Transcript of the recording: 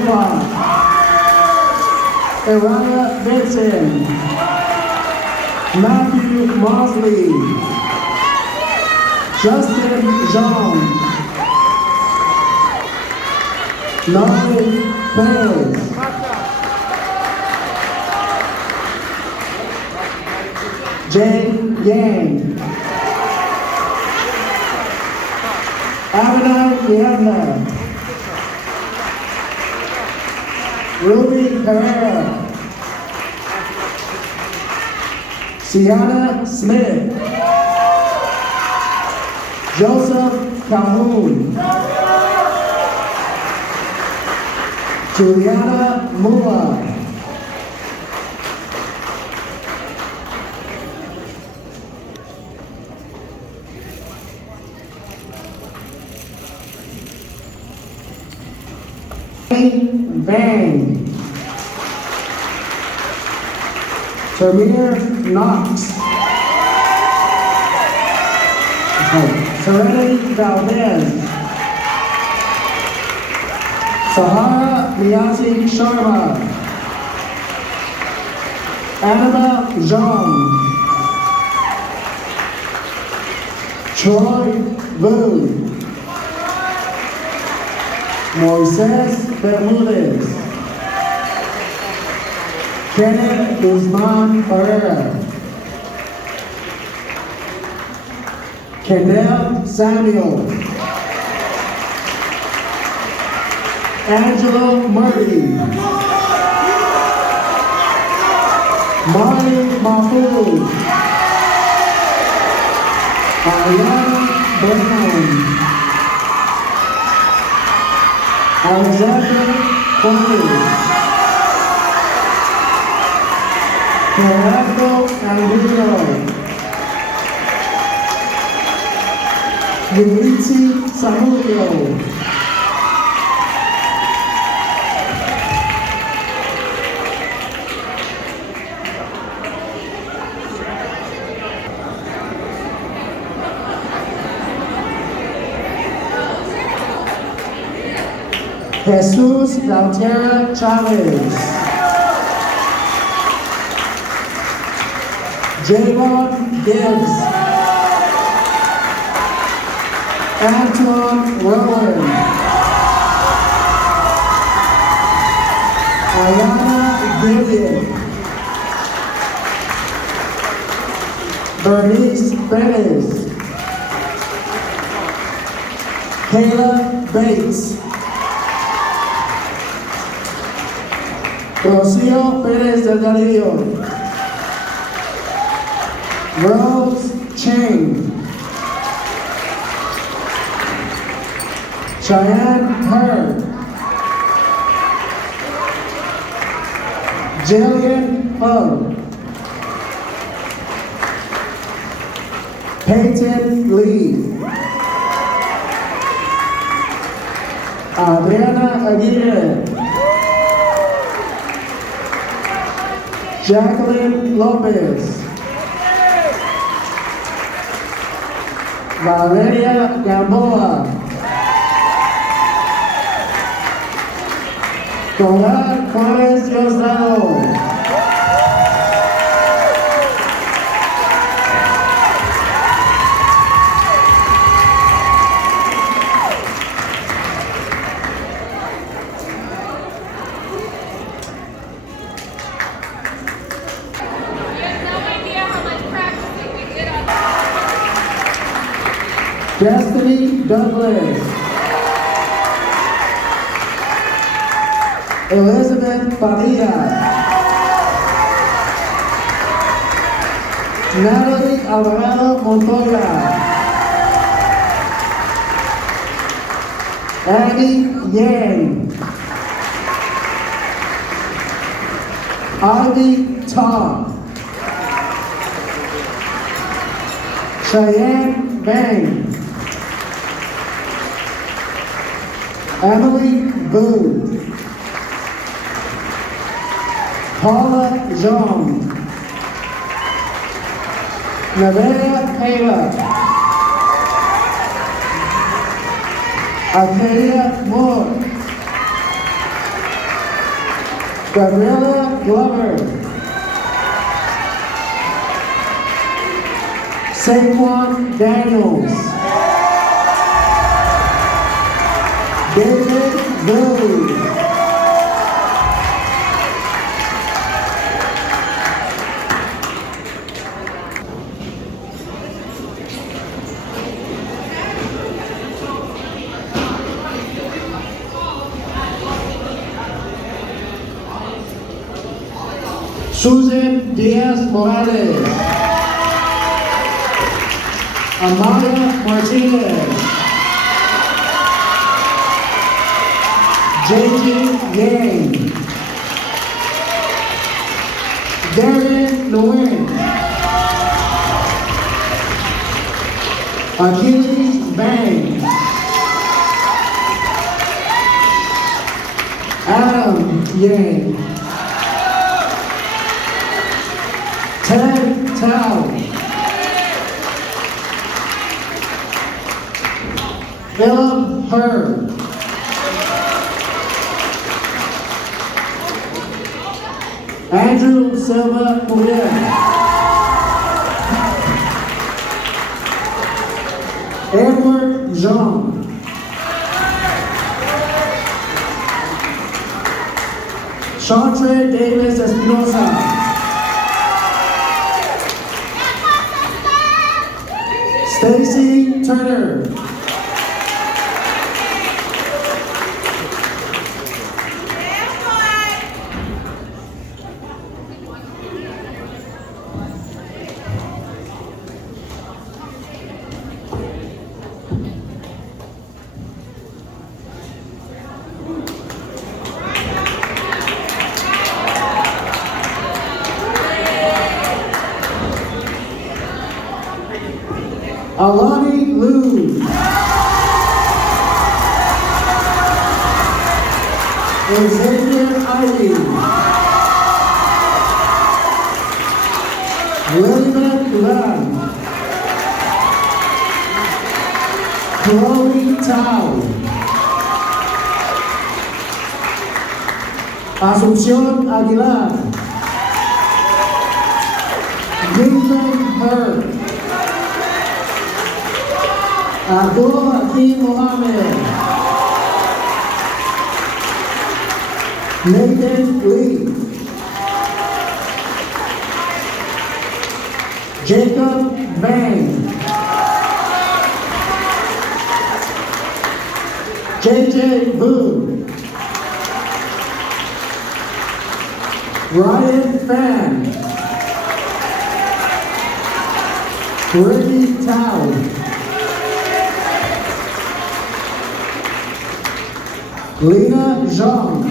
Stefan, Ariana Vincent, Matthew Mosley, Justin Jean, Nolly Perez, Jayge, Abinay, Ruby Herrera, Sienna Smith, Joseph Calhoun, Juliana Mula, Bang, Tamir Knox, Serenity Valdez, Sahara Miyati Sharma, Annabelle Zhang, Troy Vu, Moises Bermudez, Kenneth Guzman Herrera, Kendall Samuel, Angelo Murray, Marty Mahfouz, Ariana Brown, Alexander Cortez, Gerardo Andino, Yulitsi Samudio, Jesus Valterra Chavez, Javon Gibbs, Antoine Rowan, Ayana Vivian, Bernice Perez, Kayla Bates, Rocío Pérez Delgadillo, Rose Chang, Cheyenne Hurd, Jillian Ho, Peyton Lee, Adriana Aguirre, Jacqueline Lopez, Valeria Gamboa, Coral Juárez Diosdado, Destiny Douglas, Elizabeth Padilla, Natalie Alvarado Montoya, Abby Yang, Ivy Tom, Cheyenne Bang, Emily Boo, Paula Jean, Nevada Kayla, Arcadia Moore, Gabriella Glover, Saquon Daniels, David Blue, Susan Diaz Morales, Amaya Martinez, jayge, Darren Lawm, Achilles Bang, Adam Yang, ntawv, Philip Hurd, Andrew Silva Muller, Edward Jean, Chantre Davis Espinosa, Stacy Turner, Alani Liu, Xavier Ivy, William Lam, Chloe Tao, Asunción Aguilar, Nathan Hurd, Abdul Hakim Mohammed, Nathan Lee, Jacob Bang, JJ Boo, Ryan Fan, Ricky Tao, Lena Zhang,